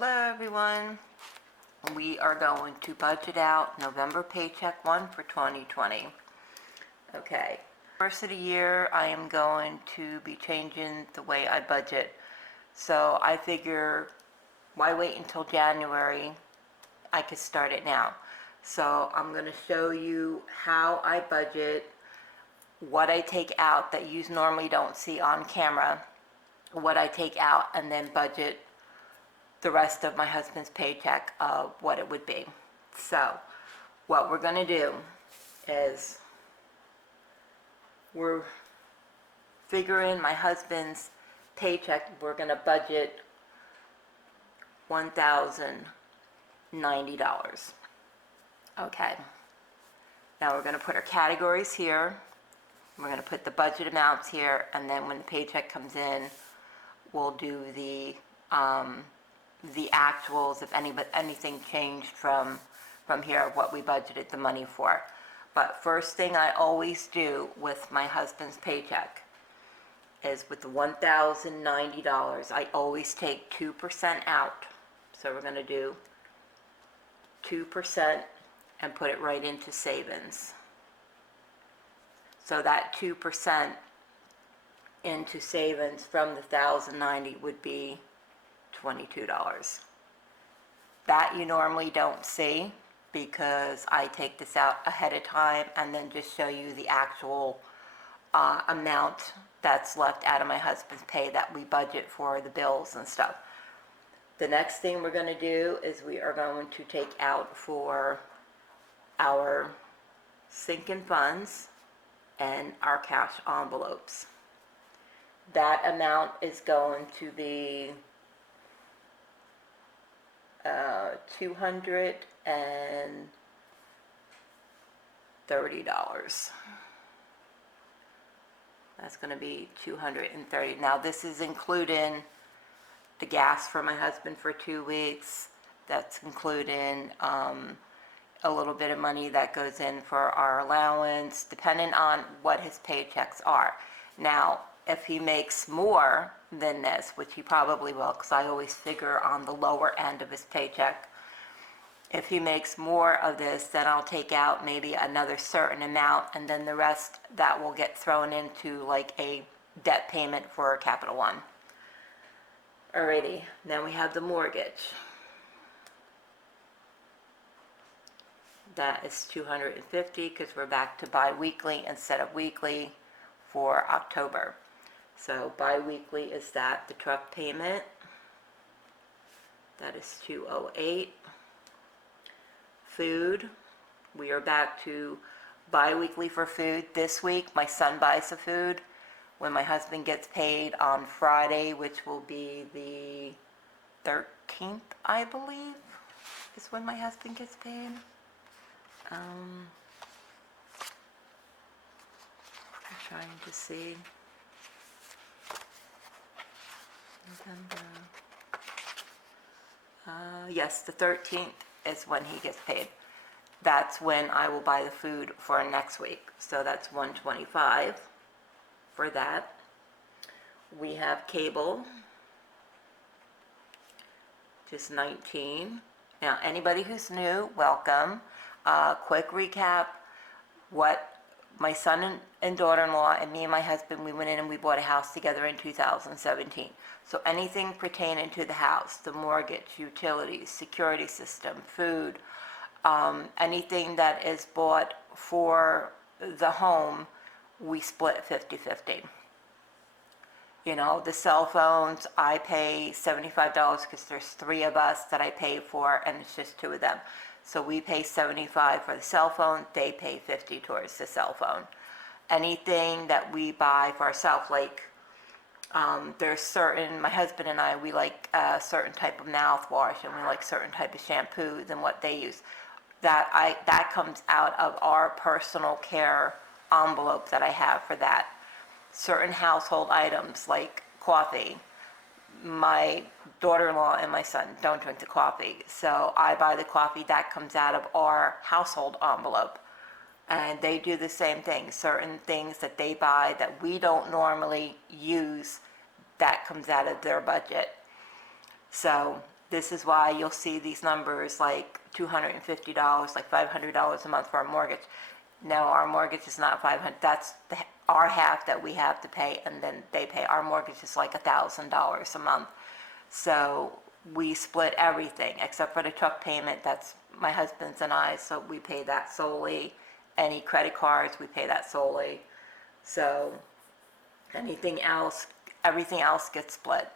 Hello everyone. We are going to budget out November paycheck 1 for 2020. Okay. First of the year I am going to be changing the way I budget. So I figure why wait until January? I could start it now. So I'm going to show you how I budget, what I take out that you normally don't see on camera, what I take out, and then budget the rest of my husband's paycheck of what it would be. So what we're going to do is we're figuring my husband's paycheck. We're going to budget $1,090. Okay. Now we're going to put our categories here. We're going to put the budget amounts here, and then when the paycheck comes in, we'll do the actuals if anything changed from here of what we budgeted the money for. But first thing I always do with my husband's paycheck is with the $1,090, I always take 2% out. So we're going to do 2% and put it right into savings. So that 2% into savings from the $1,090 would be $22. That you normally don't see because I take this out ahead of time and then just show you the actual amount that's left out of my husband's pay that we budget for the bills and stuff. The next thing we're going to do is we are going to take out for our sinking funds and our cash envelopes. That amount is going to be $230. That's going to be $230. Now this is including the gas for my husband for 2 weeks. That's including a little bit of money that goes in for our allowance, depending on what his paychecks are. Now, if he makes more than this, which he probably will, because I always figure on the lower end of his paycheck, if he makes more of this, then I'll take out maybe another certain amount, and then the rest that will get thrown into like a debt payment for Capital One. Alrighty, then we have the mortgage. That is $250 because we're back to bi-weekly instead of weekly for October. So bi-weekly is that the truck payment. That is $208. Food, we are back to bi-weekly for food. This week my son buys the food. When my husband gets paid on Friday, which will be the 13th, I believe, is when my husband gets paid. I'm trying to see. November. Yes, the 13th is when he gets paid. That's when I will buy the food for next week. So that's $125 for that. We have cable, just $19. Now, anybody who's new, welcome. Quick recap, what my son and daughter-in-law and me and my husband, we went in and we bought a house together in 2017. So anything pertaining to the house, the mortgage, utilities, security system, food, anything that is bought for the home, we split 50-50. You know, the cell phones, I pay $75 because there's 3 of us that I pay for, and it's just 2 of them. So we pay $75 for the cell phone, they pay $50 towards the cell phone. Anything that we buy for ourselves, like there's certain, my husband and I, we like a certain type of mouthwash and we like certain type of shampoo than what they use. That comes out of our personal care envelope that I have for that. Certain household items like coffee, my daughter-in-law and my son don't drink the coffee, so I buy the coffee. That comes out of our household envelope. And they do the same thing. Certain things that they buy that we don't normally use, that comes out of their budget. So this is why you'll see these numbers like $250, like $500 a month for our mortgage. No, our mortgage is not 500. That's our half that we have to pay, and then they pay. Our mortgage is like $1,000 a month. So we split everything except for the truck payment. That's my husband's and I, so we pay that solely. Any credit cards, we pay that solely. So anything else, everything else gets split.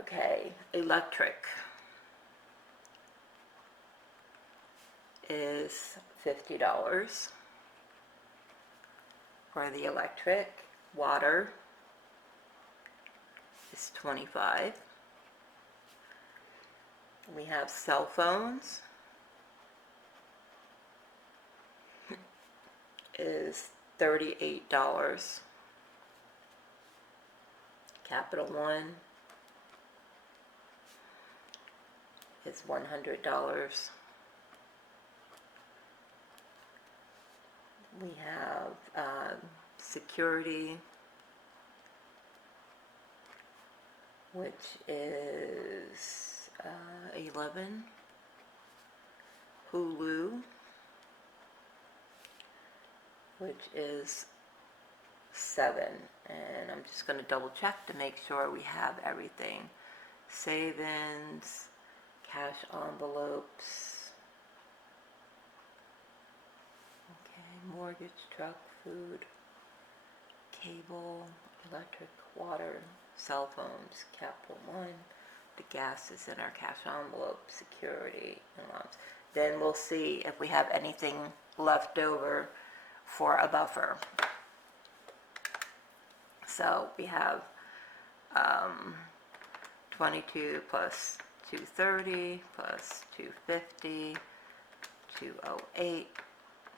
Okay, electric is $50 for the electric. Water is $25. We have cell phones is $38. Capital One is $100. We have security, which is 11. Hulu, which is 7. And I'm just going to double check to make sure we have everything. Savings, cash envelopes, okay, mortgage, truck, food, cable, electric, water, cell phones, Capital One. The gas is in our cash envelope, security, and alarms. Then we'll see if we have anything left over for a buffer. So we have 22 plus 230 plus 250, 208,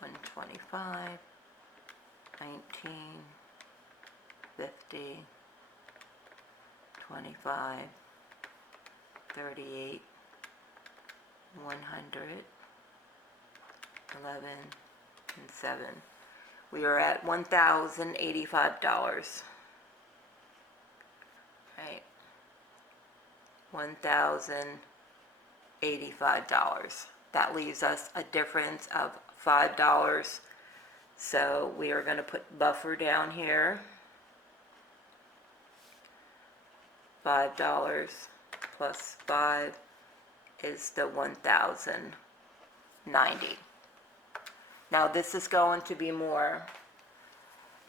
125, 19, 50, 25, 38, 100, 11, and 7. We are at $1,085. Right? $1,085. That leaves us a difference of $5. So we are going to put buffer down here. $5 plus 5 is the 1,090. Now this is going to be more.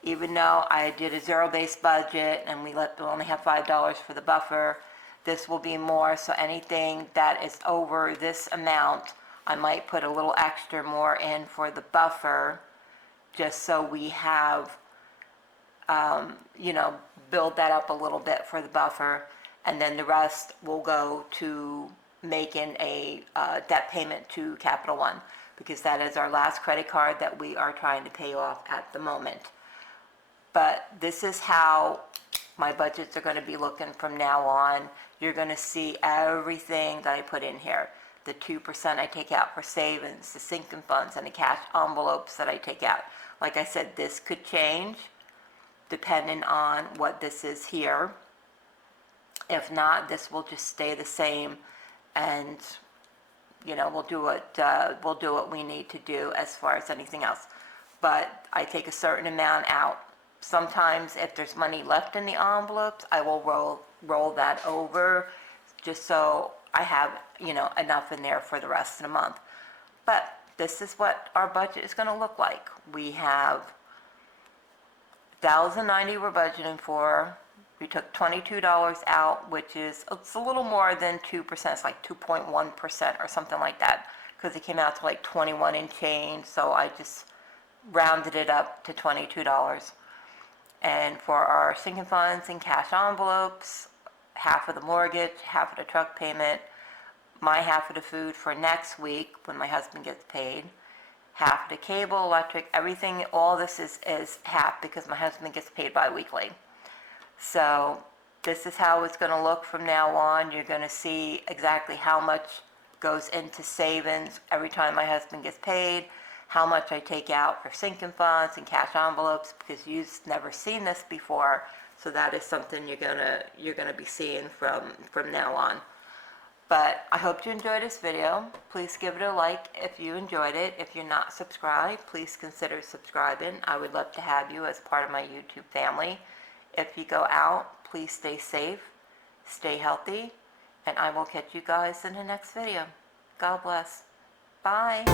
Even though I did a zero-based budget and we only have $5 for the buffer, this will be more. So anything that is over this amount, I might put a little extra more in for the buffer, just so we have, build that up a little bit for the buffer, and then the rest will go to making a debt payment to Capital One, because that is our last credit card that we are trying to pay off at the moment. But this is how my budgets are going to be looking from now on. You're going to see everything that I put in here. The 2% I take out for savings, the sinking funds, and the cash envelopes that I take out. Like I said, this could change depending on what this is here. If not, this will just stay the same, and we'll do what we need to do as far as anything else. But I take a certain amount out. Sometimes if there's money left in the envelopes, I will roll that over, just so I have enough in there for the rest of the month. But this is what our budget is going to look like. We have $1,090 we're budgeting for. We took $22 out, which is, it's a little more than 2%. It's like 2.1% or something like that, because it came out to like 21 and change. So I just rounded it up to $22. And for our sinking funds and cash envelopes, half of the mortgage, half of the truck payment, my half of the food for next week when my husband gets paid, half of the cable, electric, everything, all this is half, because my husband gets paid bi-weekly. So this is how it's going to look from now on. You're going to see exactly how much goes into savings every time my husband gets paid, how much I take out for sinking funds and cash envelopes, because you've never seen this before. So that is something you're gonna be seeing from now on. But I hope you enjoyed this video. Please give it a like if you enjoyed it. If you're not subscribed, please consider subscribing. I would love to have you as part of my YouTube family. If you go out, please stay safe, stay healthy, and I will catch you guys in the next video. God bless. Bye.